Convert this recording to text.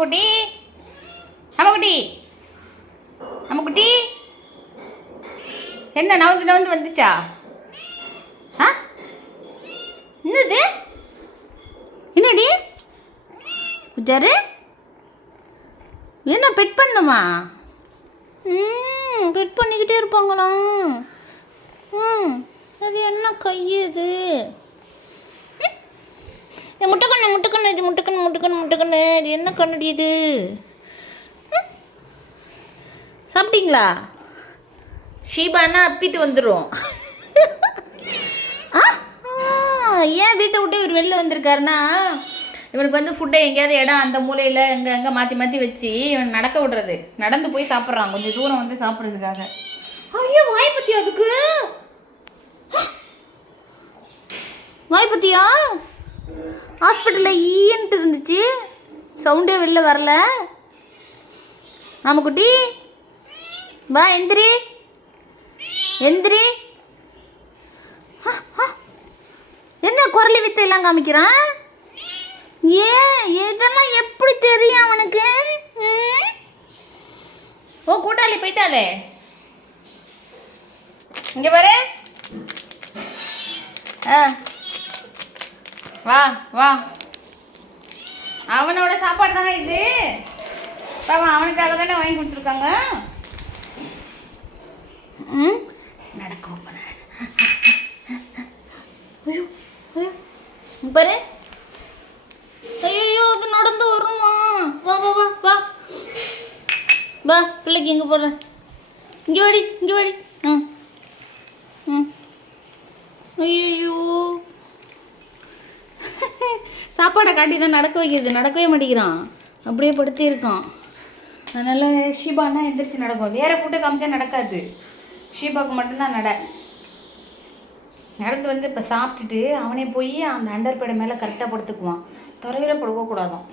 குட்டி அம்மாக்குட்டி அம்மாக்குட்டி என்ன நவுந்து வந்துச்சா? ஆ என்னது? என்னடி குஜாரு என்ன பெட் பண்ணுமா? பெட் பண்ணிக்கிட்டே இருப்பாங்களாம். அது என்ன கையுது? முட்டைக்கண்ணு முட்டைக்கண்ணு இது முட்டைக்கண்ணு முட்டைக்கண்ணு முட்டைக்கண்ணு இது என்ன கண்ணுடி இது? சாப்பிட்டீங்களா? ஷீபானா அப்பிட்டு வந்துடும். ஏன் வீட்டை விட்டு இவர் வெளில வந்திருக்காருன்னா, இவனுக்கு வந்து ஃபுட்டை எங்கேயாவது இடம் அந்த மூலையில் எங்கே மாற்றி வச்சு இவன் நடக்க விடுறது, நடந்து போய் சாப்பிட்றான் கொஞ்சம் தூரம் வந்து சாப்பிட்றதுக்காக. ஐயோ வாய் பத்தியா அதுக்கு? வாய் பத்தியா? ஹாஸ்பிட்டலில் ஈன்ட்டு இருந்துச்சு, சவுண்டே வெளில வரல. ஆமாக்குட்டி வா எந்திரி எந்திரி. என்ன குரலி வித்தை எல்லாம் காமிக்கிறான்? இதெல்லாம் எப்படி தெரியும் அவனுக்கு? ஓ கூட்டாளி போயிட்டாலே. இங்க பாரு. வா வா, அவனோட சாப்பாடு தானே இது. பாவம் அவனுக்காக தானே வாங்கி கொடுத்துருக்காங்க. நடக்கும் பாரு. ஐயோ அது நடந்து வருமா? வா வா வா வா வா, பிள்ளைக்கு எங்கே போடுற? இங்கே வாடி இங்கே வாடி. ஐயோ சாப்பாடை காட்டி தான் நடக்க வைக்கிறது, நடக்கவே மாட்டேங்கிறான், அப்படியே படுத்தி இருக்கான். அதனால் ஷீபானா எந்திரிச்சு நடக்கும். வேறு ஃபுட்டை காமிச்சா நடக்காது, ஷீபாவுக்கு மட்டும்தான் நடந்து வந்து இப்போ சாப்பிட்டுட்டு அவனே போய் அந்த அண்டர் பேடை மேலே கரெக்டாக படுத்துக்குவான். தரையில் படுக்கக்கூடாதான்.